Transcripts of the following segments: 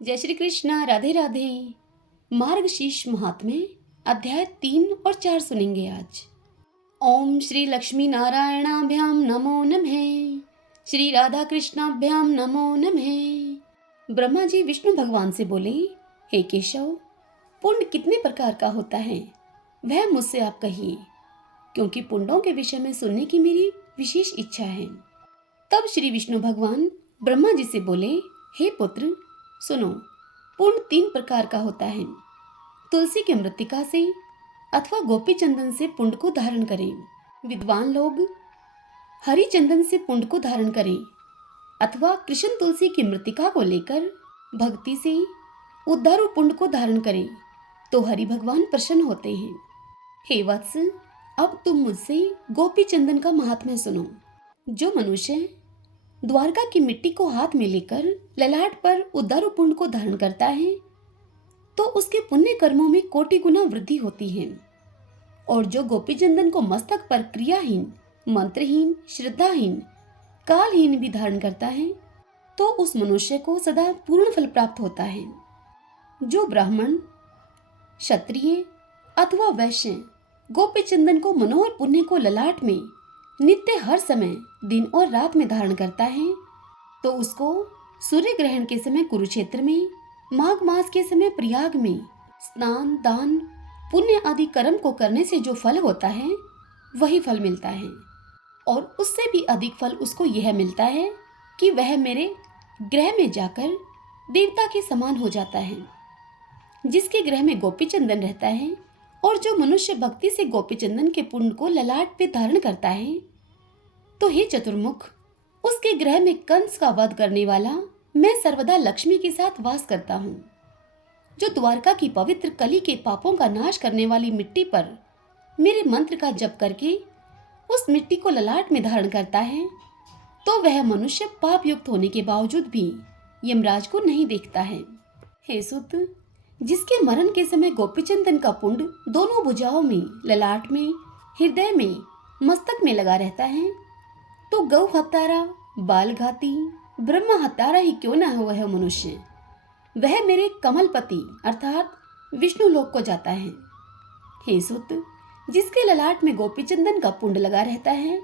जय श्री कृष्णा। राधे राधे। मार्गशीर्ष महात्म्य अध्याय 3 और 4 सुनेंगे आज। ओम श्री लक्ष्मी नारायणाभ्याम नमो नमः। श्री राधा कृष्णाभ्याम नमो नमः। ब्रह्मा जी विष्णु भगवान से बोले, हे केशव, पुण्य कितने प्रकार का होता है वह मुझसे आप कहिए, क्योंकि पुण्यों के विषय में सुनने की मेरी विशेष इच्छा है। तब श्री विष्णु भगवान ब्रह्मा जी से बोले, हे पुत्र, सुनो, पुण्य 3 प्रकार का होता है। तुलसी के मृत्तिका से अथवा गोपी चंदन से पुण्य को धारण करें। विद्वान लोग हरि चंदन से पुण्य को धारण करें अथवा कृष्ण तुलसी की मृत्तिका को लेकर भक्ति से उद्धारू पुण्य को धारण करें तो हरि भगवान प्रसन्न होते हैं। हे वत्स, अब तुम मुझसे गोपी चंदन का महात्म्य सुनो। जो मनुष्य द्वारका की मिट्टी को हाथ में लेकर ललाट पर उद्धारू पुण्य को धारण करता है तो उसके पुण्य कर्मों में कोटि गुना वृद्धि होती है। और जो गोपी चंदन को मस्तक पर क्रियाहीन, मंत्रहीन, श्रद्धाहीन, कालहीन भी धारण करता है तो उस मनुष्य को सदा पूर्ण फल प्राप्त होता है। जो ब्राह्मण, क्षत्रिय अथवा वैश्य गोपी चंदन को मनोहर पुण्य को ललाट में नित्य हर समय दिन और रात में धारण करता है तो उसको सूर्य ग्रहण के समय कुरुक्षेत्र में, माघ मास के समय प्रयाग में स्नान, दान, पुण्य आदि कर्म को करने से जो फल होता है वही फल मिलता है। और उससे भी अधिक फल उसको यह मिलता है कि वह मेरे ग्रह में जाकर देवता के समान हो जाता है। जिसके ग्रह में गोपी चंदन रहता है और जो मनुष्य भक्ति से गोपी चंदन के पुण्य को ललाट पे धारण करता है तो हे चतुर्मुख, उसके ग्रह में कंस का वध करने वाला मैं सर्वदा लक्ष्मी के साथ वास करता हूँ। जो द्वारका की पवित्र कली के पापों का नाश करने वाली मिट्टी पर मेरे मंत्र का जप करके उस मिट्टी को ललाट में धारण करता है तो वह मनुष्य पाप युक्त होने के बावजूद भी यमराज को नहीं देखता है। हे सुत, जिसके मरण के समय गोपी चंदन का पुण्य दोनों भुजाओं में, ललाट में, हृदय में, मस्तक में लगा रहता है तो गौ हत्यारा, बाल घाती, ब्रह्म हत्यारा ही क्यों न हो वह मनुष्य, वह मेरे कमलपति अर्थात विष्णु लोक को जाता है। हे सुत, जिसके ललाट में गोपी चंदन का पुण्य लगा रहता है,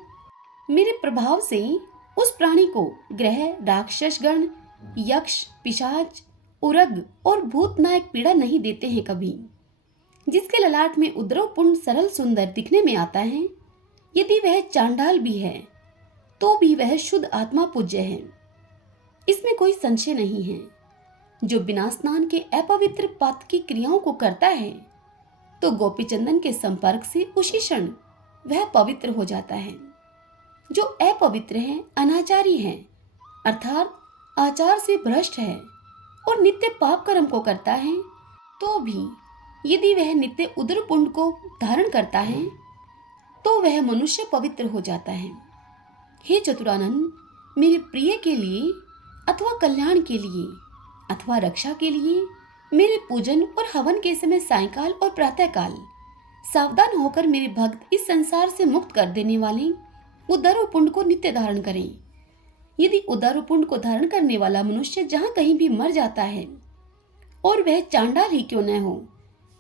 मेरे प्रभाव से उस प्राणी को ग्रह, राक्षस गण, यक्ष, पिशाच, उरग और भूत नायक पीड़ा नहीं देते हैं कभी। जिसके ललाट में उद्रव पुण्य सरल सुंदर दिखने में आता है, यदि वह चांडाल भी है तो भी वह शुद्ध आत्मा पूज्य है, इसमें कोई संशय नहीं है। जो बिना स्नान के अपवित्र पात की क्रियाओं को करता है तो गोपी चंदन के संपर्क से उसी क्षण वह पवित्र हो जाता है। जो अपवित्र है, अनाचारी है अर्थात आचार से भ्रष्ट है और नित्य पाप कर्म को करता है तो भी यदि वह नित्य उद्र पुण्य को धारण करता है तो वह मनुष्य पवित्र हो जाता है। हे चतुरानन, मेरे प्रिय के लिए अथवा कल्याण के लिए अथवा रक्षा के लिए मेरे पूजन और हवन के समय सायंकाल और प्रातःकाल सावधान होकर मेरे भक्त इस संसार से मुक्त कर देने वाले उदारो पुण्य को नित्य धारण करें। यदि उदारो पुण्य को धारण करने वाला मनुष्य जहाँ कहीं भी मर जाता है और वह चांडाल ही क्यों न हो,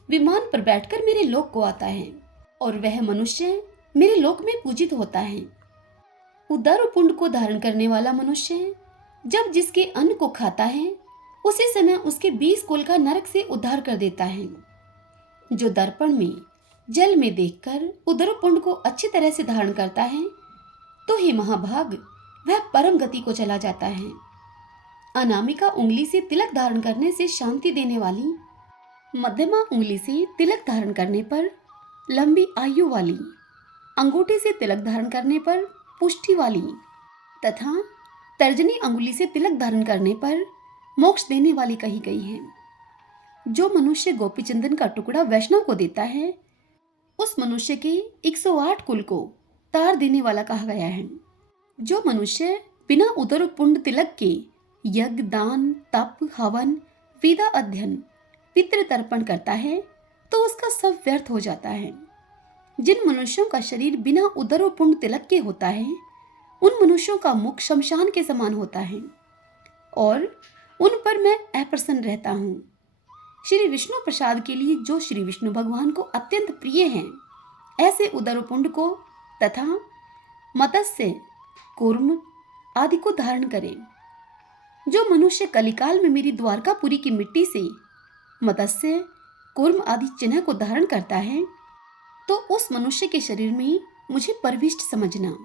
विमान पर बैठकर मेरे लोक को आता है और वह मनुष्य मेरे लोक में पूजित होता है। उदारो पुण्य को धारण करने वाला मनुष्य जब जिसके अन्न को खाता है उसी समय उसके 20 कुल का नरक से उद्धार कर देता है। जो दर्पण में, जल में देखकर उदारो पुण्य को अच्छी तरह से धारण करता है तो हे महाभाग, वह परम गति को चला जाता है। अनामिका उंगली से तिलक धारण करने से शांति देने वाली, मध्यमा उंगली से तिलक धारण करने पर लंबी आयु वाली, अंगूठे से तिलक धारण करने पर पुष्टि वाली तथा तर्जनी अंगुली से तिलक धारण करने पर मोक्ष देने वाली कही गई है। जो मनुष्य गोपी चंदन का टुकड़ा वैष्णव को देता है उस मनुष्य के 108 कुल को तार देने वाला कहा गया है। जो मनुष्य बिना उदर पुण्य तिलक के यज्ञ, दान, तप, हवन, वेदा अध्ययन, पितृ तर्पण करता है तो उसका सब व्यर्थ हो जाता है। जिन मनुष्यों का शरीर बिना उदर पुण्य तिलक के होता है उन मनुष्यों का मुख शमशान के समान होता है और उन पर मैं अप्रसन्न रहता हूँ। श्री विष्णु प्रसाद के लिए जो श्री विष्णु भगवान को अत्यंत प्रिय हैं, ऐसे उदरपुंड को तथा मत्स्य, कूर्म आदि को धारण करें। जो मनुष्य कलिकाल में मेरी द्वारकापुरी की मिट्टी से मत्स्य, कूर्म आदि चिन्ह को धारण करता है, तो उस मनुष्य के शरीर में मुझे परविष्ट समझना।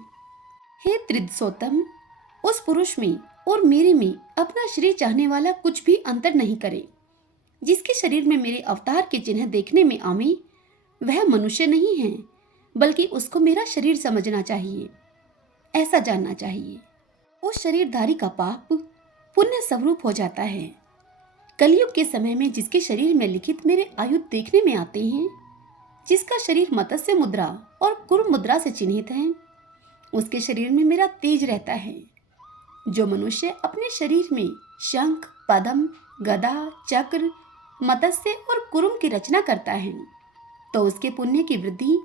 हे त्रिदसोत्तम, उस पुरुष में और मेरे में अपना श्री चाहने वाला कुछ भी अंतर नहीं करे। जिसके शरीर में मेरे अवतार के चिन्ह देखने में आवे, वह मनुष्य नहीं है, बल्कि उसको मेरा शरीर समझना चाहिए। ऐसा जानना चाहिए। उस शरीरधारी का पाप पुण्य स्वरूप हो जाता है। कलयुग के समय में जिसके शरीर में लिखित मेरे आयुध देखने में आते हैं, जिसका शरीर मत्स्य मुद्रा और कूर्म मुद्रा से चिन्हित है, उसके शरीर में मेरा तेज रहता है। जो मनुष्य अपने शरीर में शंख, पद्म, गदा, चक्र, मत्स्य और कूर्म की रचना करता है, तो उसके पुण्य की वृद्धि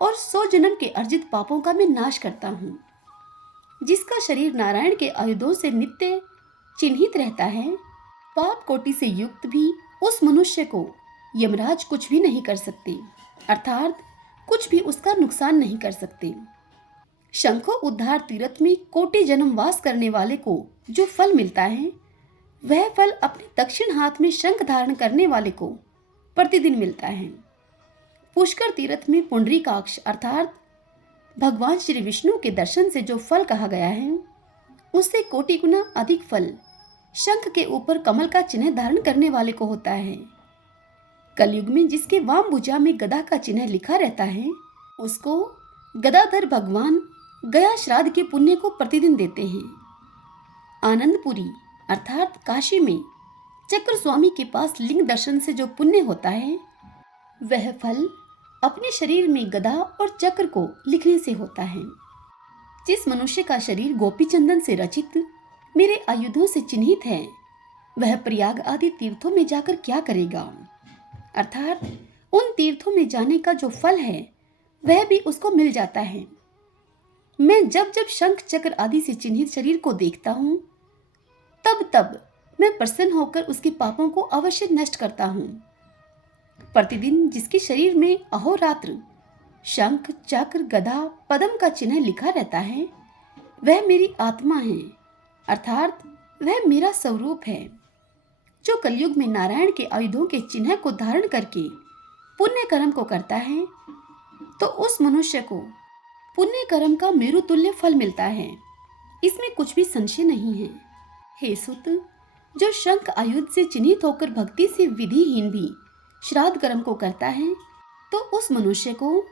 और 100 जन्म के अर्जित पापों का मैं नाश करता हूँ। जिसका शरीर नारायण के आयुधों से नित्य चिन्हित रहता है, पाप कोटि से युक्त भी उस मनुष्य को यमराज कुछ भी नहीं कर सकते, अर्थात कुछ भी उसका नुकसान नहीं कर सकते। शंखो उद्धार तीर्थ में कोटि जन्म वास करने वाले को जो फल मिलता है, वह फल अपने दक्षिण हाथ में शंख धारण करने वाले को प्रतिदिन मिलता है। पुष्कर तीर्थ में पुंडरीकाक्ष अर्थात भगवान श्री विष्णु के दर्शन से जो फल कहा गया है, उससे कोटि गुना अधिक फल शंख के ऊपर कमल का चिन्ह धारण करने वाले को होता है। कलयुग में जिसके वाम भुजा में गदा का चिन्ह लिखा रहता है, उसको गदाधर भगवान गया श्राद्ध के पुण्य को प्रतिदिन देते हैं। आनंदपुरी अर्थात काशी में चक्र स्वामी के पास लिंग दर्शन से जो पुण्य होता है, वह फल अपने शरीर में गदा और चक्र को लिखने से होता है। जिस मनुष्य का शरीर गोपी चंदन से रचित मेरे आयुधों से चिन्हित है, वह प्रयाग आदि तीर्थों में जाकर क्या करेगा, अर्थात उन तीर्थों में जाने का जो फल है वह भी उसको मिल जाता है। मैं जब जब शंख चक्र आदि से चिन्हित शरीर को देखता हूँ, तब तब मैं प्रसन्न होकर उसके पापों को अवश्य नष्ट करता हूँ। प्रतिदिन जिसके शरीर में अहोरात्र शंख, चक्र, गदा, पद्म का चिन्ह लिखा रहता है, वह मेरी आत्मा है, अर्थात वह मेरा स्वरूप है। जो कलयुग में नारायण के आयुधों के चिन्ह को धारण करके पुण्य कर्म को करता है, तो उस मनुष्य को पुण्य कर्म का मेरु तुल्य फल मिलता है। इसमें कुछ भी संशय नहीं है। हे सुत, जो शंख आयुध से चिन्हित होकर भक्ति से विधिहीन भी श्राद्ध कर्म को करता है, तो उस मनुष्य को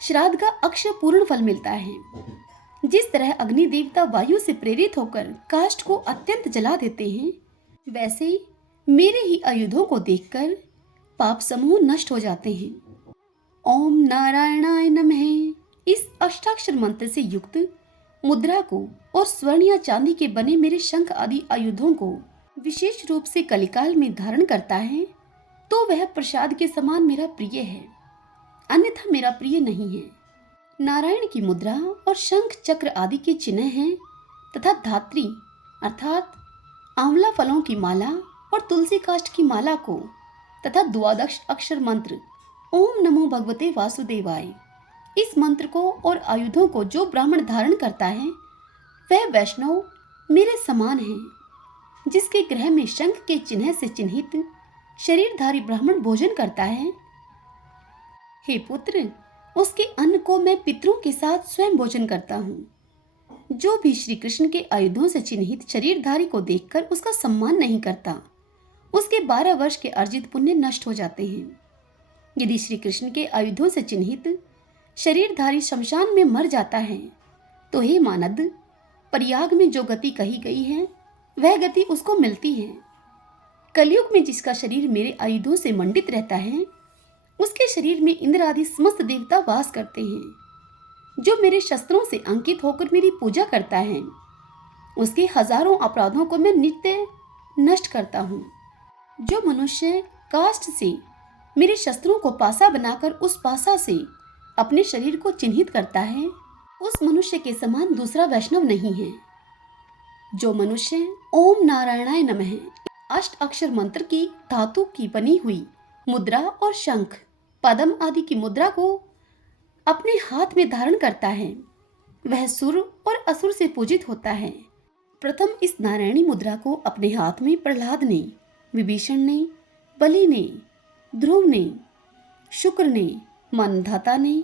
श्राद्ध का अक्षय पूर्ण फल मिलता है। जिस तरह अग्नि देवता वायु से प्रेरित होकर काष्ठ को अत्यंत जला देते हैं, वैसे मेरे ही आयुधों को देखकर पाप समूह नष्ट हो जाते हैं। ओम नारायणाय नमः इस अष्टाक्षर मंत्र से युक्त मुद्रा को और स्वर्ण या चांदी के बने मेरे शंख आदि आयुधों को विशेष रूप से कलिकाल में धारण करता है, तो वह प्रसाद के समान मेरा प्रिय है, अन्यथा मेरा प्रिय नहीं है। नारायण की मुद्रा और शंख चक्र आदि के चिन्ह हैं तथा धात्री अर्थात आंवला फलों की माला और तुलसी काष्ठ की माला को तथा द्वादश अक्षर मंत्र ओम नमो भगवते वासुदेवाय, इस मंत्र को और आयुधों को जो ब्राह्मण धारण करता है, वह वैष्णव मेरे समान है। जिसके गृह में शंख के चिन्ह से चिन्हित शरीरधारी ब्राह्मण भोजन करता है, हे पुत्र, उसके अन्न को मैं पितरों के साथ स्वयं भोजन करता हूँ। जो भी श्री कृष्ण के आयुधों से चिन्हित शरीरधारी को देखकर उसका सम्मान नहीं करता, उसके 12 वर्ष के अर्जित पुण्य नष्ट हो जाते हैं। यदि श्री कृष्ण के आयुधों से चिन्हित शरीरधारी शमशान में मर जाता है, तो हे मानद, प्रयाग में जो गति कही गई है, वह गति उसको मिलती है। कलयुग में जिसका शरीर मेरे आयुधों से मंडित रहता है, उसके शरीर में इंद्र आदि समस्त देवता वास करते हैं। जो मेरे शस्त्रों से अंकित होकर मेरी पूजा करता है, उसके हजारों अपराधों को मैं नित्य नष्ट करता हूँ। जो मनुष्य काष्ठ से मेरे शस्त्रों को पासा बनाकर उस पासा से अपने शरीर को चिन्हित करता है, उस मनुष्य के समान दूसरा वैष्णव नहीं है। जो मनुष्य ओम नारायणाय नमः अष्ट अक्षर मंत्र की धातु की बनी हुई मुद्रा और शंख पद्म आदि की मुद्रा को अपने हाथ में धारण करता है, वह सुर और असुर से पूजित होता है। प्रथम इस नारायणी मुद्रा को अपने हाथ में प्रहलाद ने, विभीषण ने, बलि ने, ध्रुव ने, शुक्र ने, मानधाता ने,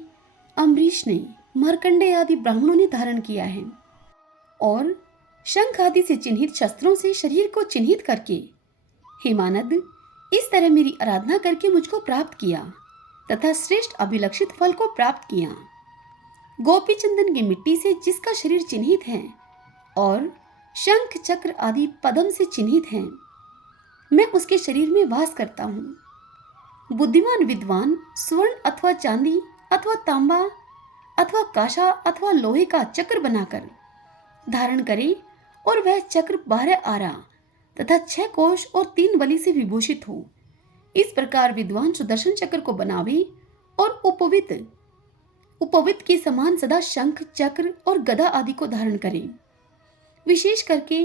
अम्बरीश ने, मार्कंडेय आदि ब्राह्मणों ने धारण किया है और शंख आदि से चिन्हित शस्त्रों से शरीर को चिन्हित करके हेमानद इस तरह मेरी आराधना करके मुझको प्राप्त किया तथा श्रेष्ठ अभिलक्षित फल को प्राप्त किया। गोपी चंदन की मिट्टी से जिसका शरीर चिन्हित है और शंख चक्र आदि पद्म से चिन्हित है, मैं उसके शरीर में वास करता हूँ। बुद्धिमान विद्वान स्वर्ण अथवा चांदी अथवा तांबा अथवा कांसा अथवा लोहे का चक्र बनाकर धारण करे और वह चक्र 12 आरा तथा 6 कोश और 3 बलि से विभूषित हो। इस प्रकार विद्वान सुदर्शन चक्र को बनावे और उपवित के समान सदा शंख चक्र और गदा आदि को धारण करे। विशेष करके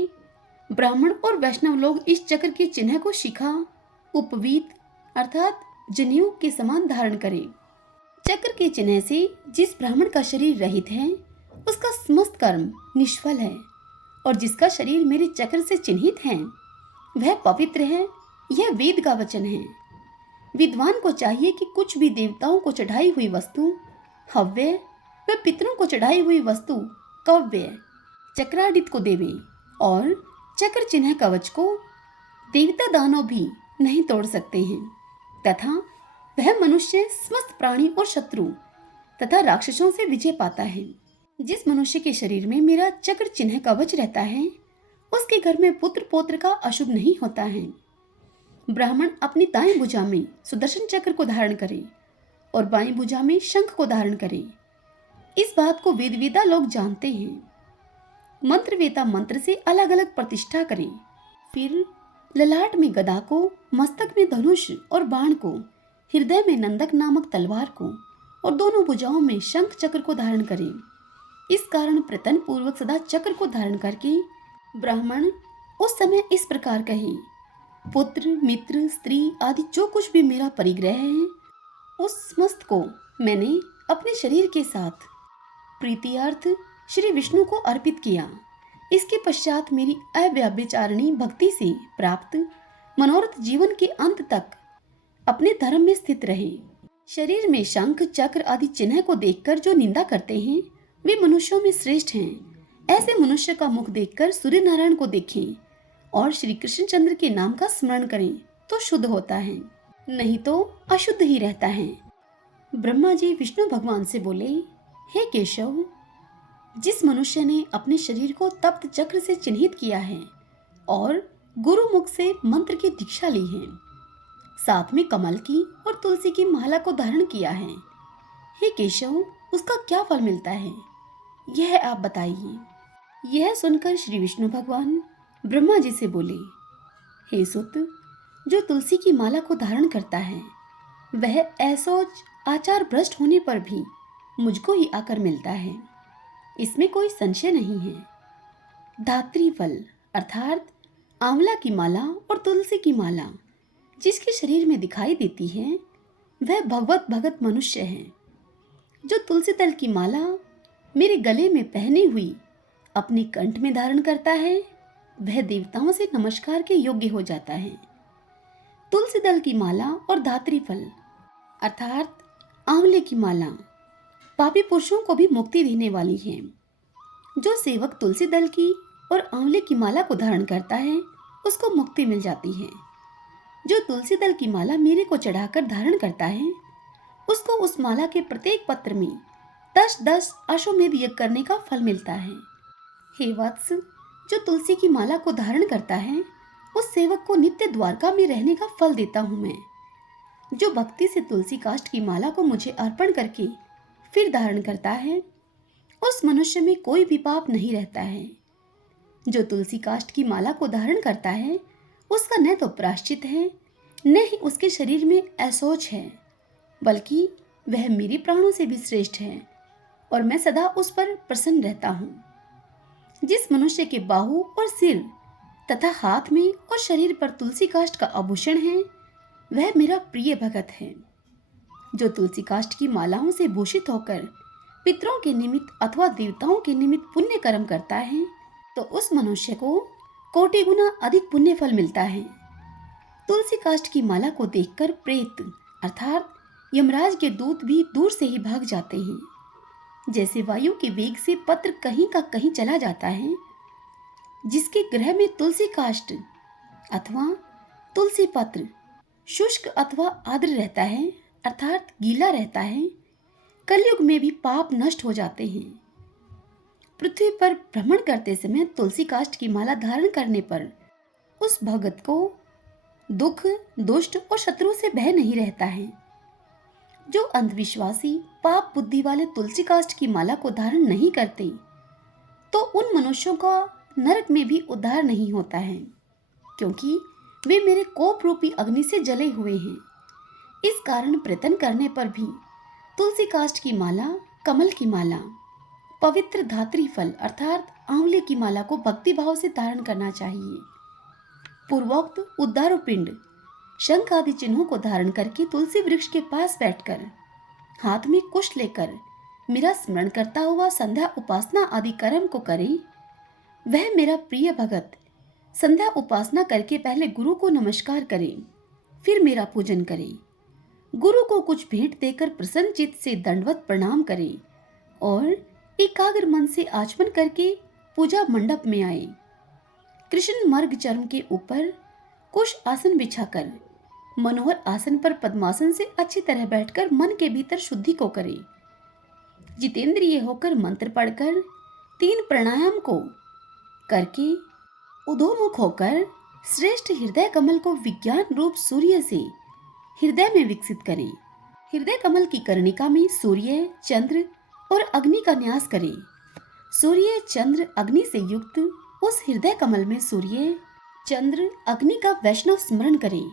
ब्राह्मण और वैष्णव लोग इस चक्र के चिन्ह को शिखा उपवीत अर्थात जनेऊ के समान धारण करें। चक्र के चिन्ह से जिस ब्राह्मण का शरीर रहित है उसका समस्त कर्म निष्फल है और जिसका शरीर मेरे चक्र से चिन्हित है वह पवित्र है। यह वेद का वचन है। विद्वान को चाहिए कि कुछ भी देवताओं को चढ़ाई हुई वस्तु हव्य व पितरों को चढ़ाई हुई वस्तु कव्य चक्रादित को देवे और चक्र चिन्ह कवच को देवता दानव भी नहीं तोड़ सकते हैं तथा वह मनुष्य समस्त प्राणी और शत्रु तथा राक्षसों से विजय पाता है। जिस मनुष्य के शरीर में मेरा चक्र चिन्ह कवच रहता है उसके घर में पुत्र पौत्र का अशुभ नहीं होता है। ब्राह्मण अपनी दाएं भुजा में सुदर्शन चक्र को धारण करे और बाएं भुजा में शंख को धारण करे। इस बात को वेदवेता लोग जानते हैं। मंत्रवेता मंत्र से अलग अलग प्रतिष्ठा करें, फिर ललाट में गदा को, मस्तक में धनुष और बाण को, हृदय में नंदक नामक तलवार को और दोनों भुजाओं में शंख चक्र को धारण करें। इस कारण प्रतन पूर्वक सदा चक्र को धारण करके ब्राह्मण उस समय इस प्रकार कहे, पुत्र मित्र स्त्री आदि जो कुछ भी मेरा परिग्रह है उस समस्त को मैंने अपने शरीर के साथ प्रीतियार्थ श्री विष्णु को अर्पित किया। इसके पश्चात मेरी अव्यभिचारिणी भक्ति से प्राप्त मनोरथ जीवन के अंत तक अपने धर्म में स्थित रहे। शरीर में शंख चक्र आदि चिन्ह को देखकर जो निंदा करते हैं वे मनुष्यों में श्रेष्ठ हैं। ऐसे मनुष्य का मुख देखकर सूर्य नारायण को देखें और श्री कृष्णचंद्र के नाम का स्मरण करें तो शुद्ध होता है, नहीं तो अशुद्ध ही रहता है। ब्रह्मा जी विष्णु भगवान से बोले, हे केशव, जिस मनुष्य ने अपने शरीर को तप्त चक्र से चिन्हित किया है और गुरु मुख से मंत्र की दीक्षा ली है, साथ में कमल की और तुलसी की माला को धारण किया है, हे केशव, उसका क्या फल मिलता है यह आप बताइए। यह सुनकर श्री विष्णु भगवान ब्रह्मा जी से बोले, हे सुत, जो तुलसी की माला को धारण करता है वह ऐसोच आचार भ्रष्ट होने पर भी मुझको ही आकर मिलता है, इसमें कोई संशय नहीं है। धात्री फल अर्थात आंवला की माला और तुलसी की माला जिसके शरीर में दिखाई देती है वह भगवत भगत मनुष्य है। जो तुलसी दल की माला मेरे गले में पहने हुई अपने कंठ में धारण करता है वह देवताओं से नमस्कार के योग्य हो जाता है। तुलसी दल की माला और धात्री फल अर्थात आंवले की माला पापी पुरुषों को भी मुक्ति देने वाली है। जो सेवक तुलसी दल की और आंवले की माला को धारण करता है उसको मुक्ति मिल जाती है। जो तुलसी दल की माला मेरे को चढ़ाकर धारण करता है उसको उस माला के प्रत्येक पत्र में 10-10 अश्वमेध यज्ञ करने का फल मिलता है। हे वत्स, जो तुलसी की माला को धारण करता है उस सेवक को नित्य द्वारका में रहने का फल देता हूँ मैं। जो भक्ति से तुलसी काष्ठ की माला को मुझे अर्पण करके फिर धारण करता है उस मनुष्य में कोई भी पाप नहीं रहता है। जो तुलसी काष्ठ की माला को धारण करता है उसका न तो प्रायश्चित है न ही उसके शरीर में ऐशोच है, बल्कि वह मेरे प्राणों से भी श्रेष्ठ है और मैं सदा उस पर प्रसन्न रहता हूँ। जिस मनुष्य के बाहु और सिर तथा हाथ में और शरीर पर तुलसी काष्ठ का आभूषण है, वह मेरा प्रिय भगत है। जो तुलसी काष्ठ की मालाओं से भूषित होकर पितरों के निमित्त अथवा देवताओं के निमित्त पुण्य कर्म करता है, तो उस मनुष्य को कोटि गुना अधिक पुण्य फल मिलता है। तुलसी काष्ठ की माला को देखकर प्रेत अर्थात यमराज के दूत भी दूर से ही भाग जाते हैं। जैसे वायु के वेग से पत्र कहीं का कहीं चला जाता है, जिसके ग्रह में तुलसी काष्ठ अथवा तुलसी पत्र शुष्क अथवा आर्द्र रहता है अर्थात गीला रहता है, कलयुग में भी पाप नष्ट हो जाते हैं। पृथ्वी पर भ्रमण करते समय तुलसी काष्ठ की माला धारण करने पर उस भगत को दुख, दुष्ट और शत्रु से भय नहीं रहता है। जो अंधविश्वासी पाप बुद्धि वाले तुलसी काष्ठ की माला को धारण नहीं करते, तो उन मनुष्यों का नरक में भी उद्धार नहीं होता है, क्योंकि वे मेरे कोप रूपी अग्नि से जले हुए हैं। इस कारण प्रयत्न करने पर भी तुलसी काष्ठ की माला, कमल की माला, पवित्र धात्री फल अर्थात आंवले की माला को भक्ति भाव से धारण करना चाहिए। पूर्वोक्त उद्धार पिंड, शंख आदि चिन्हों को धारण करके तुलसी वृक्ष के पास बैठकर हाथ में कुश लेकर मेरा स्मरण करता हुआ संध्या उपासना आदि कर्म को करे। वह मेरा प्रिय भगत संध्या उपासना करके पहले गुरु को नमस्कार करे, फिर मेरा पूजन करे। गुरु को कुछ भेंट देकर प्रसन्न चित्त से दंडवत प्रणाम करे और एकाग्र मन से आचमन करके पूजा मंडप में आए। कृष्ण मर्ग चर्म के ऊपर कुश आसन बिछाकर मनोहर आसन पर पद्मासन से अच्छी तरह बैठकर मन के भीतर शुद्धि को करे। जितेंद्रिय होकर मंत्र पढ़कर 3 प्राणायाम को करके उधोमुख होकर श्रेष्ठ हृदय कमल को विज्ञान रूप सूर्य से हृदय में विकसित करें। हृदय कमल की कर्णिका में सूर्य, चंद्र और अग्नि का न्यास करें। सूर्य, चंद्र, अग्नि से युक्त उस हृदय कमल में सूर्य, चंद्र, अग्नि का वैष्णव स्मरण करें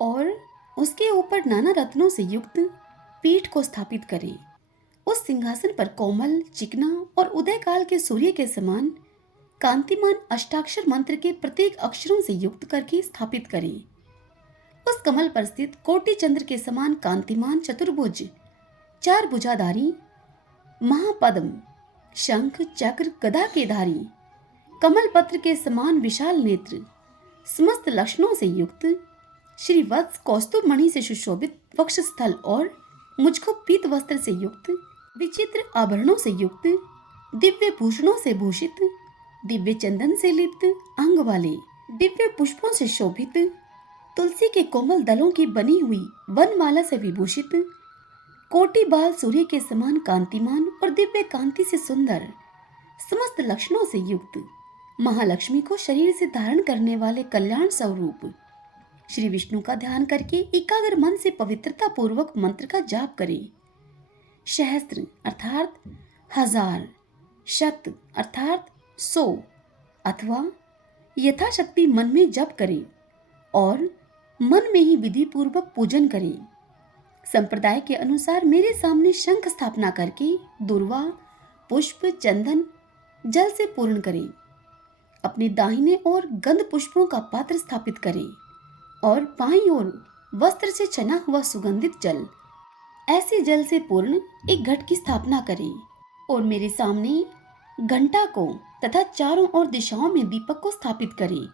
और उसके ऊपर नाना रत्नों से युक्त पीठ को स्थापित करें। उस सिंहासन पर कोमल, चिकना और उदय काल के सूर्य के समान कांतिमान अष्टाक्षर मंत्र के प्रत्येक अक्षरों से युक्त करके स्थापित करें। उस कमल पर स्थित कोटि चंद्र के समान कांतिमान चतुर्भुज 4 भुजाधारी महापद्म, शंख, चक्र, गदा के धारी, कमल पत्र के समान विशाल नेत्र, समस्त लक्षणों से युक्त श्री वत्स कौस्तुभ मणि से सुशोभित वक्षस्थल और मुझको पीत वस्त्र से युक्त विचित्र आभरणों से युक्त दिव्य भूषणों से भूषित, दिव्य चंदन से लिप्त अंग वाले, दिव्य पुष्पों से शोभित, तुलसी के कोमल दलों की बनी हुई वनमाला से विभूषित, कोटि बाल सूर्य के समान कांतिमान और दिव्य कांति से सुंदर, समस्त लक्षणों से युक्त महालक्ष्मी को शरीर से धारण करने वाले कल्याण स्वरूप श्री विष्णु का ध्यान करके एकाग्र मन से पवित्रता पूर्वक मंत्र का जाप करें। सहस्त्र अर्थात 1000, शत अर्थात 100 अथवा यथाशक्ति मन में जप करें और मन में ही विधि पूर्वक पूजन करें। संप्रदाय के अनुसार मेरे सामने शंख स्थापना करके दुर्वा, पुष्प, चंदन, जल से पूर्ण करें। अपने दाहिने ओर गंध पुष्पों का पात्र स्थापित करें और बाईं ओर वस्त्र से छना हुआ सुगंधित जल, ऐसे जल से पूर्ण एक घट की स्थापना करें और मेरे सामने घंटा को तथा चारों ओर दिशाओं में दीपक को स्थापित करें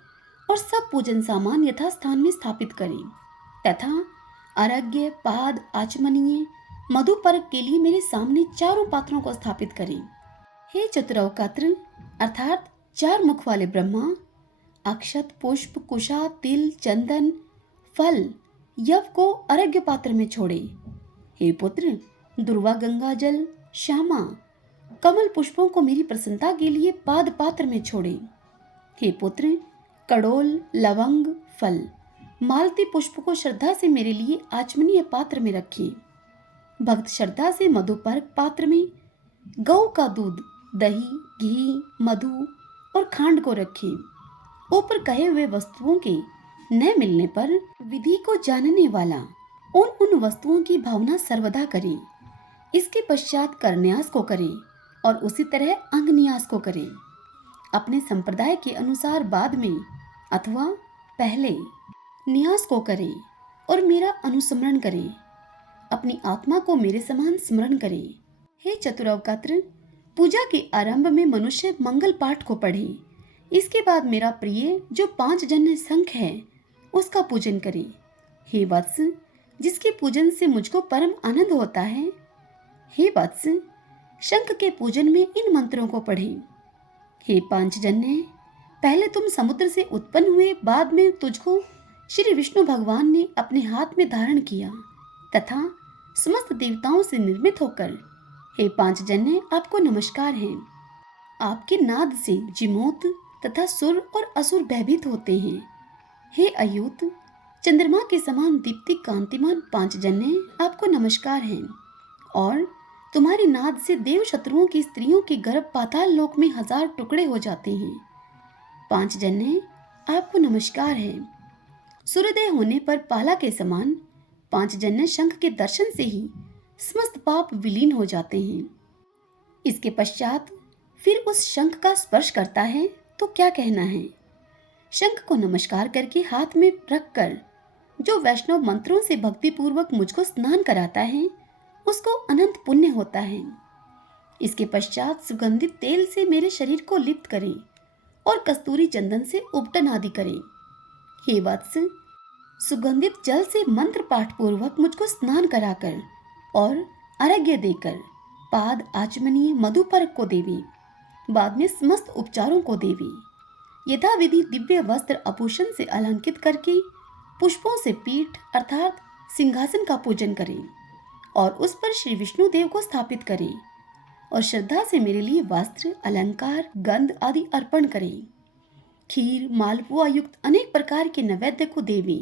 और सब पूजन सामान यथास्थान में स्थापित करें तथा अर्घ्य, पाद, आचमनीय, मधुपर्क के लिए मेरे सामने चारों पात्रों को स्थापित करें। हे चतुरवक्त्र अर्थात 4 मुख वाले ब्रह्मा, अक्षत, पुष्प, कुशा, तिल, चंदन, फल, यव को अर्घ्य पात्र में छोड़े। हे पुत्र, दुर्वा, गंगा जल, श्यामा, कमल पुष्पों को मेरी प्रसन्नता के लिए पाद पात्र में छोड़े। हे पुत्र, कड़ोल, लवंग, फल, मालती पुष्प को श्रद्धा से मेरे लिए आचमनीय पात्र में रखें। भक्त श्रद्धा से मधुपर्क पात्र में गौ का दूध, दही, घी, मधु और खांड को रखें। ऊपर कहे हुए वस्तुओं के न मिलने पर विधि को जानने वाला उन वस्तुओं की भावना सर्वदा करे। इसके पश्चात करन्यास को करें और उसी तरह अंगन्यास को करें। अपने संप्रदाय के अनुसार बाद में अथवा पहले न्यास को करें और मेरा अनुस्मरण करें, अपनी आत्मा को मेरे समान स्मरण करें। हे चतुरवक्त्र, पूजा के आरंभ में मनुष्य मंगल पाठ को पढ़े, इसके बाद मेरा प्रिय जो 5 जन्य शंख है उसका पूजन करे। हे वत्स, जिसके पूजन से मुझको परम आनंद होता है, हे वत्स, शंख के पूजन में इन मंत्रों को पढ़े। हे 5 जन्य, पहले तुम समुद्र से उत्पन्न हुए, बाद में तुझको श्री विष्णु भगवान ने अपने हाथ में धारण किया तथा समस्त देवताओं से निर्मित होकर, हे 5 जन्य, आपको नमस्कार है। आपके नाद से जिमोत तथा सुर और असुर भयभीत होते हैं। हे अयूत, चंद्रमा के समान दीप्ति कांतिमान 5 जन्य, आपको नमस्कार है। और तुम्हारी नाद से देव शत्रुओं की स्त्रियों के गर्भ पाताल लोक में 1000 टुकड़े हो जाते हैं। 5 जन्य, आपको नमस्कार है। सूर्योदय होने पर पाला के समान 5 जन्य शंख के दर्शन से ही समस्त पाप विलीन हो जाते हैं। इसके पश्चात फिर उस शंख का स्पर्श करता है तो क्या कहना है। शंख को नमस्कार करके हाथ में रखकर जो वैष्णव मंत्रों से भक्ति पूर्वक मुझको स्नान कराता है उसको अनंत पुण्य होता है। इसके पश्चात सुगंधित तेल से मेरे शरीर को लिप्त करें और कस्तूरी चंदन से उपटन आदि करें। हे वत्स, सुगंधित जल से मंत्र पाठ पूर्वक मुझको स्नान कराकर और अर्घ्य देकर पाद आचमनीय मधुपर्क को देवी, बाद में समस्त उपचारों को देवी, यथाविधि दिव्य वस्त्र आभूषण से अलंकृत करके पुष्पों से पीठ अर्थात सिंहासन का पूजन करें और उस पर श्री विष्णु देव को स्थापित करें और श्रद्धा से मेरे लिए वस्त्र, अलंकार, गंध आदि अर्पण करें। खीर, मालपुआ युक्त अनेक प्रकार के नैवेद्य को देवी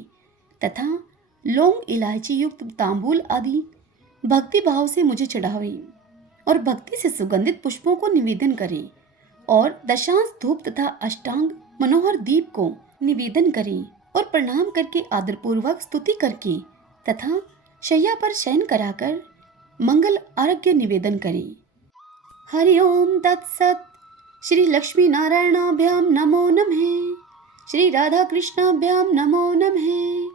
तथा लौंग इलायची युक्त तांबूल आदि भक्ति भाव से मुझे चढ़ावे और भक्ति से सुगंधित पुष्पों को निवेदन करें और दशांश धूप तथा अष्टांग मनोहर दीप को निवेदन करें और प्रणाम करके आदरपूर्वक स्तुति करके तथा शैया पर शयन कराकर मंगल आरोग्य निवेदन करें। हरि ओम तत्सत। श्री लक्ष्मी नारायणाभ्याम नमो नमः। श्री राधा कृष्णाभ्याम नमो नमः।